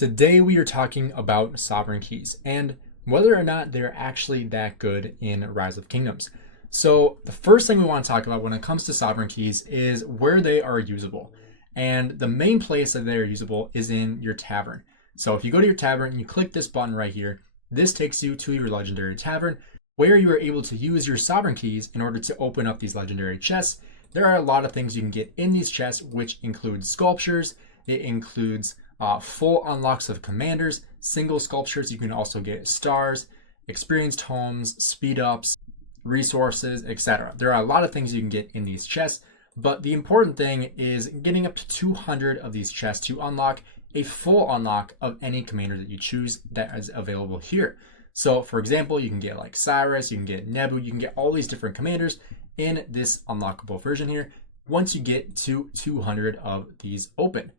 Today we are talking about sovereign keys and whether or not they're actually that good in Rise of Kingdoms. So the first thing we want to talk about when it comes to sovereign keys is where they are usable. And the main place that they are usable is in your tavern. So if you go to your tavern and you click this button right here, this takes you to your legendary tavern where you are able to use your sovereign keys in order to open up these legendary chests. There are a lot of things you can get in these chests, which includes sculptures. It includes full unlocks of commanders, single sculptures. You can also get stars, experienced homes, speed ups, resources, etc. There are a lot of things you can get in these chests, but the important thing is getting up to 200 of these chests to unlock a full unlock of any commander that you choose that is available here. So for example, you can get like Cyrus, you can get Nebu, you can get all these different commanders in this unlockable version here once you get to 200 of these open.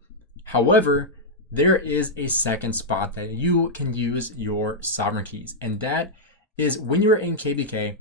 However, there is a second spot that you can use your sovereign keys, and that is when you're in KVK.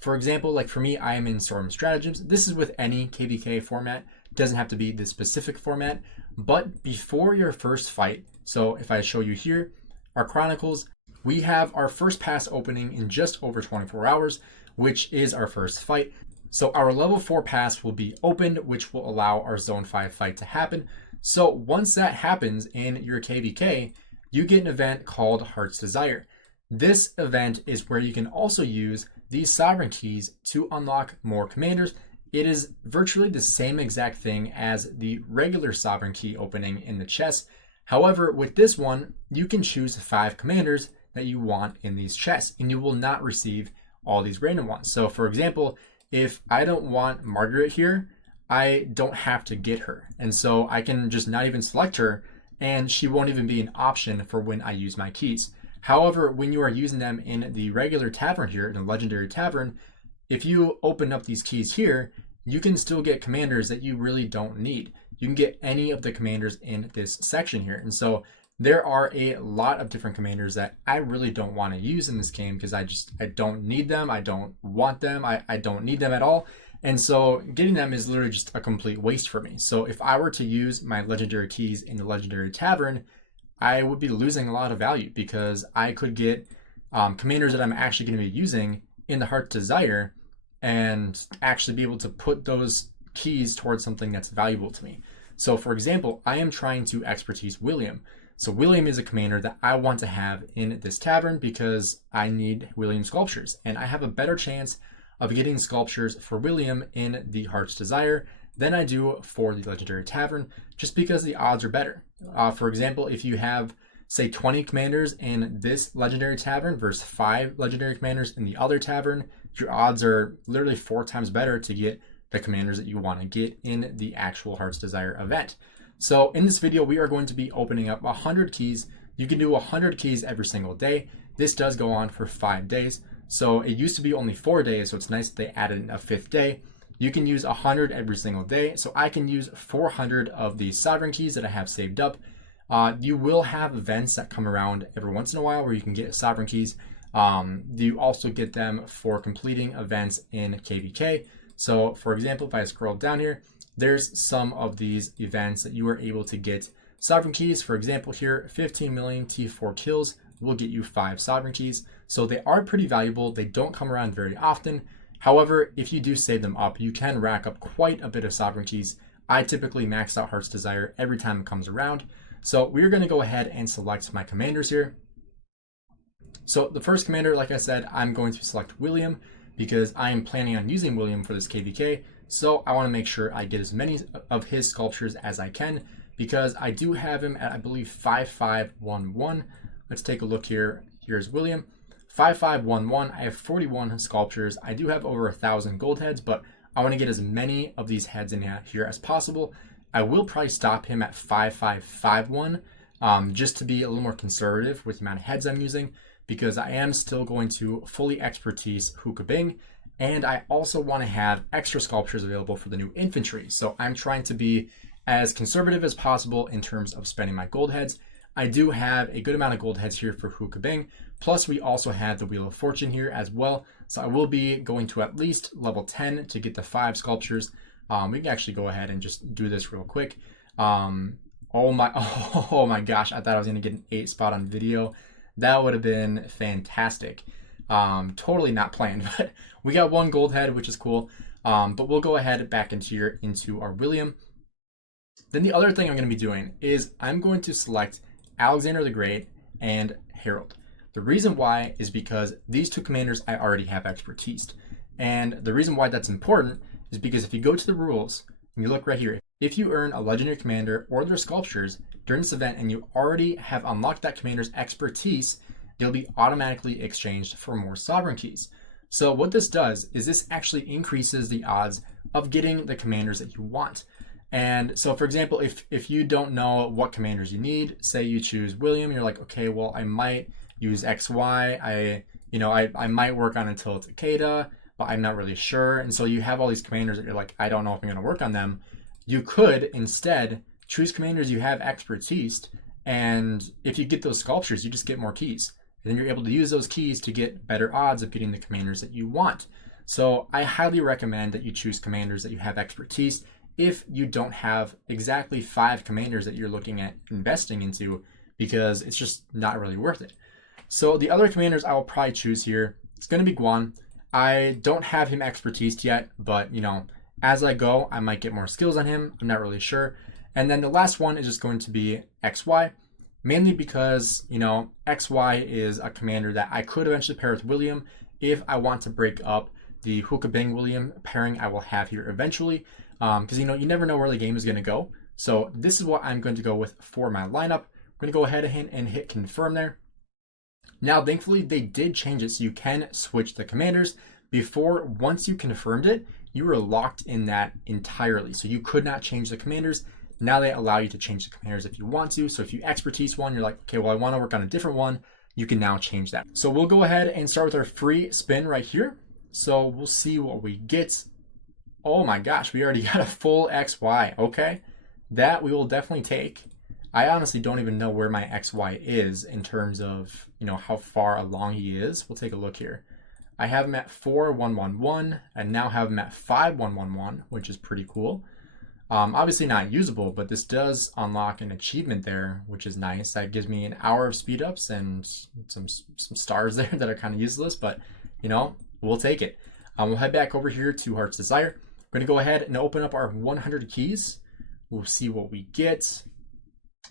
For example, like for me, I am in Storm Stratagems. This is with any KVK format. It doesn't have to be the specific format, but before your first fight, so if I show you here, our Chronicles, we have our first pass opening in just over 24 hours, which is our first fight. So our level 4 pass will be opened, which will allow our Zone 5 fight to happen. So once that happens in your KVK, you get an event called Heart's Desire. This event is where you can also use these sovereign keys to unlock more commanders. It is virtually the same exact thing as the regular sovereign key opening in the chest. However, with this one, you can choose 5 commanders that you want in these chests, and you will not receive all these random ones. So for example, if I don't want Margaret here, I don't have to get her. And so I can just not even select her, and she won't even be an option for when I use my keys. However, when you are using them in the regular tavern here, in a legendary tavern, if you open up these keys here, you can still get commanders that you really don't need. You can get any of the commanders in this section here. And so there are a lot of different commanders that I really don't want to use in this game because I don't need them. I don't want them. I don't need them at all. And so getting them is literally just a complete waste for me. So if I were to use my legendary keys in the legendary tavern, I would be losing a lot of value because I could get commanders that I'm actually going to be using in the Heart's Desire and actually be able to put those keys towards something that's valuable to me. So for example, I am trying to expertise William. So William is a commander that I want to have in this tavern because I need William sculptures, and I have a better chance of getting sculptures for William in the Heart's Desire than I do for the Legendary Tavern, just because the odds are better. For example, if you have, say, 20 commanders in this Legendary Tavern versus 5 Legendary commanders in the other tavern, your odds are literally 4 times better to get the commanders that you want to get in the actual Heart's Desire event. So in this video, we are going to be opening up 100 keys. You can do 100 keys every single day. This does go on for 5 days. So it used to be only 4 days, so it's nice that they added a 5th day. You can use 100 every single day. So I can use 400 of these sovereign keys that I have saved up. You will have events that come around every once in a while where you can get sovereign keys. You also get them for completing events in KVK. So for example, if I scroll down here, there's some of these events that you are able to get sovereign keys. For example, here, 15 million T4 kills will get you 5 sovereign keys. So they are pretty valuable. They don't come around very often. However, if you do save them up, you can rack up quite a bit of sovereign keys. I typically max out Heart's Desire every time it comes around. So we're going to go ahead and select my commanders here. So the first commander, like I said, I'm going to select William because I am planning on using William for this KVK. So I want to make sure I get as many of his sculptures as I can because I do have him at, I believe, 5511. Let's take a look here. Here's William. 5511. I have 41 sculptures. I do have over 1,000 gold heads, but I want to get as many of these heads in here as possible. I will probably stop him at 5551 just to be a little more conservative with the amount of heads I'm using because I am still going to fully expertise Hukabing, and I also want to have extra sculptures available for the new infantry. So I'm trying to be as conservative as possible in terms of spending my gold heads. I do have a good amount of gold heads here for Hukabing. Plus, we also have the Wheel of Fortune here as well. So I will be going to at least level 10 to get the 5 sculptures. We can actually go ahead and just do this real quick. Oh my, oh my gosh, I thought I was gonna get an 8 spot on video. That would have been fantastic. Totally not planned, but we got one gold head, which is cool. But we'll go ahead back into here into our William. Then the other thing I'm gonna be doing is I'm going to select Alexander the Great and Harold. The reason why is because these two commanders I already have expertise. And the reason why that's important is because if you go to the rules and you look right here, if you earn a legendary commander or their sculptures during this event and you already have unlocked that commander's expertise, they'll be automatically exchanged for more sovereign keys. So what this does is this actually increases the odds of getting the commanders that you want. And so, for example, if you don't know what commanders you need, say you choose William, you're like, okay, well, I might use XY. I might work on until it's Takeda, but I'm not really sure. And so you have all these commanders that you're like, I don't know if I'm going to work on them. You could instead choose commanders you have expertise, and if you get those sculptures, you just get more keys. And then you're able to use those keys to get better odds of getting the commanders that you want. So I highly recommend that you choose commanders that you have expertise if you don't have exactly 5 commanders that you're looking at investing into, because it's just not really worth it. So the other commanders I will probably choose here, it's going to be Guan. I don't have him expertise yet, but as I go, I might get more skills on him. I'm not really sure. And then the last one is just going to be XY, mainly because, XY is a commander that I could eventually pair with William if I want to break up the Hookabing William pairing I will have here eventually. Because, you never know where the game is going to go. So this is what I'm going to go with for my lineup. I'm going to go ahead and hit confirm there. Now, thankfully, they did change it so you can switch the commanders. Before, once you confirmed it, you were locked in that entirely. So you could not change the commanders. Now they allow you to change the commanders if you want to. So if you expertise one, you're like, okay, well, I want to work on a different one. You can now change that. So we'll go ahead and start with our free spin right here. So we'll see what we get. Oh my gosh, we already got a full XY. Okay, that we will definitely take. I honestly don't even know where my XY is in terms of, how far along he is. We'll take a look here. I have him at 4111 and now have him at 5111, which is pretty cool. Obviously not usable, but this does unlock an achievement there, which is nice. That gives me an hour of speed ups and some stars there that are kind of useless, but we'll take it. We'll head back over here to Heart's Desire. We're going to go ahead and open up our 100 keys. We'll see what we get.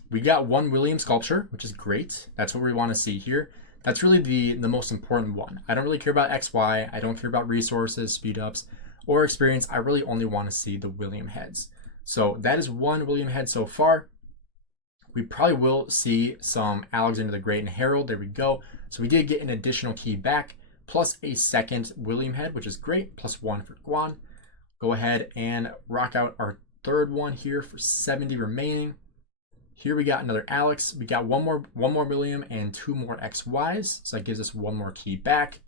We got one William sculpture, which is great. That's what we want to see here. That's really the most important one. I don't really care about XY. I don't care about resources, speed ups, or experience. I really only want to see the William heads. So that is one William head so far. We probably will see some Alexander the Great and Harold. There we go. So we did get an additional key back, plus a second William head, which is great, plus 1 for Guan. Go ahead and rock out our third one here for 70 remaining. Here we got another Alex. We got one more William and 2 more XYs. So that gives us 1 more key back.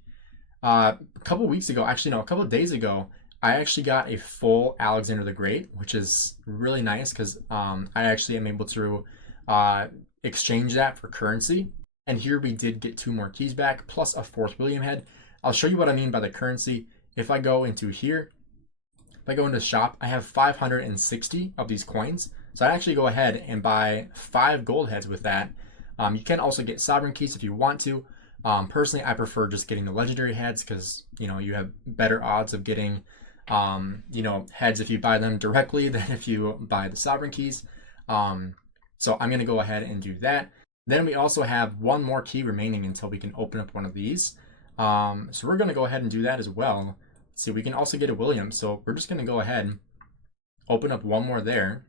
A couple weeks ago, actually no, a couple of days ago, I actually got a full Alexander the Great, which is really nice because I actually am able to exchange that for currency. And here we did get 2 more keys back, plus a 4th William head. I'll show you what I mean by the currency. If I go into here, if I go into shop, I have 560 of these coins. So I actually go ahead and buy 5 gold heads with that. You can also get sovereign keys if you want to. Personally, I prefer just getting the legendary heads because, you have better odds of getting, heads if you buy them directly than if you buy the sovereign keys. So I'm going to go ahead and do that. Then we also have 1 more key remaining until we can open up one of these. So we're going to go ahead and do that as well. Let's see, we can also get a William. So we're just going to go ahead and open up 1 more there.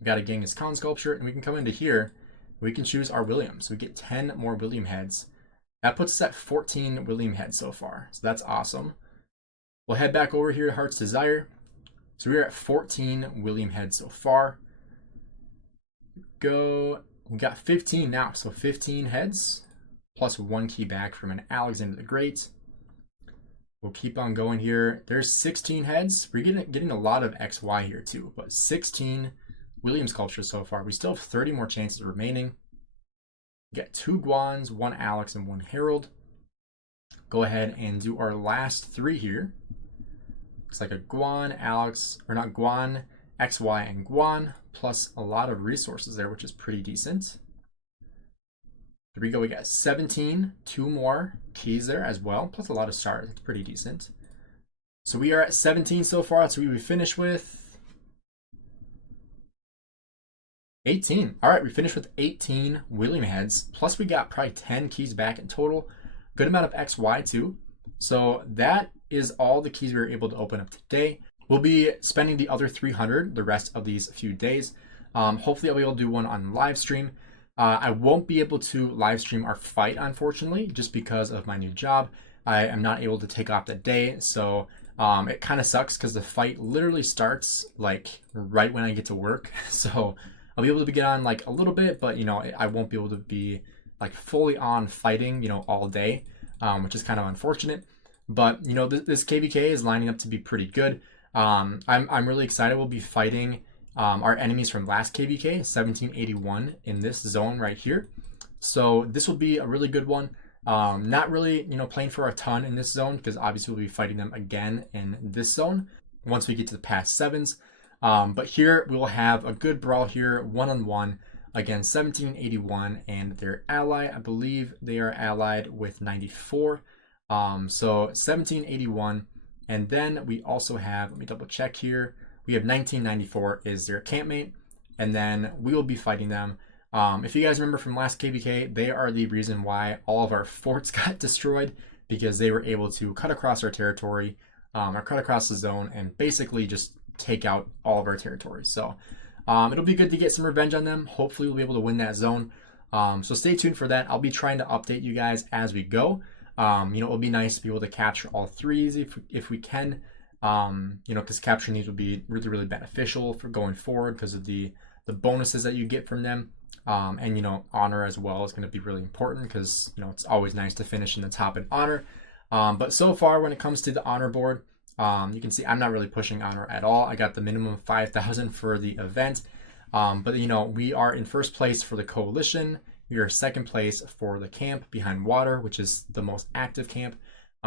We got a Gainz Gaming sculpture, and we can come into here. We can choose our William. So we get 10 more William heads. That puts us at 14 William heads so far. So that's awesome. We'll head back over here to Heart's Desire. So we're at 14 William heads so far. We got 15 now. So 15 heads plus 1 key back from an Alexander the Great. We'll keep on going here. There's 16 heads. We're getting a lot of XY here too, but 16 William sculptures so far. We still have 30 more chances remaining. We got 2 Guans, 1 Alex, and 1 Harold. Go ahead and do our last 3 here. Looks like a Guan, Alex, or not Guan, XY, and Guan, plus a lot of resources there, which is pretty decent. There we go. We got 17, 2 more keys there as well, plus a lot of stars. It's pretty decent. So we are at 17 so far. So we finished with 18. All right, we finished with 18 wheeling heads, plus we got probably 10 keys back in total. Good amount of XY too. So that is all the keys we were able to open up today. We'll be spending the other 300 the rest of these few days. Hopefully I'll be able to do one on live stream. I won't be able to live stream our fight, unfortunately, just because of my new job. I am not able to take off that day, so it kind of sucks because the fight literally starts like right when I get to work. So I'll be able to get on like a little bit, but you know, I won't be able to be like fully on fighting, you know, all day, which is kind of unfortunate. But you know, this KVK is lining up to be pretty good. I'm really excited. We'll be fighting our enemies from last KVK, 1781, in this zone right here. So this will be a really good one. Not really, you know, playing for a ton in this zone because obviously we'll be fighting them again in this zone once we get to the past 7s. But here we will have a good brawl here, one-on-one against 1781 and their ally. I believe they are allied with 94. So 1781, and then we also have, let me double check here. We have 1994 is their campmate, and then we will be fighting them. If you guys remember from last KVK, they are the reason why all of our forts got destroyed because they were able to cut across our territory, or cut across the zone, and basically just take out all of our territory. So it'll be good to get some revenge on them. Hopefully we'll be able to win that zone. So stay tuned for that. I'll be trying to update you guys as we go. You know, it'll be nice to be able to capture all 3s if we can. You know, because capturing these would be really, really beneficial for going forward because of the bonuses that you get from them. And, you know, honor as well is going to be really important because, you know, it's always nice to finish in the top in honor. But so far, when it comes to the honor board, you can see I'm not really pushing honor at all. I got the minimum 5,000 for the event. But, you know, we are in first place for the coalition. We are second place for the camp behind water, which is the most active camp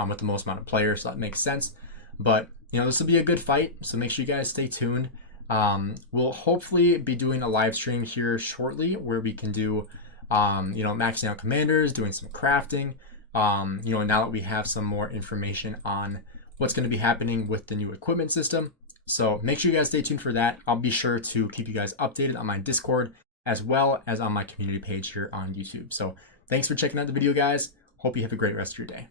with the most amount of players. So that makes sense. But, you know, this will be a good fight. So make sure you guys stay tuned. We'll hopefully be doing a live stream here shortly where we can do, you know, maxing out commanders, doing some crafting. You know, now that we have some more information on what's going to be happening with the new equipment system. So make sure you guys stay tuned for that. I'll be sure to keep you guys updated on my Discord as well as on my community page here on YouTube. So thanks for checking out the video, guys. Hope you have a great rest of your day.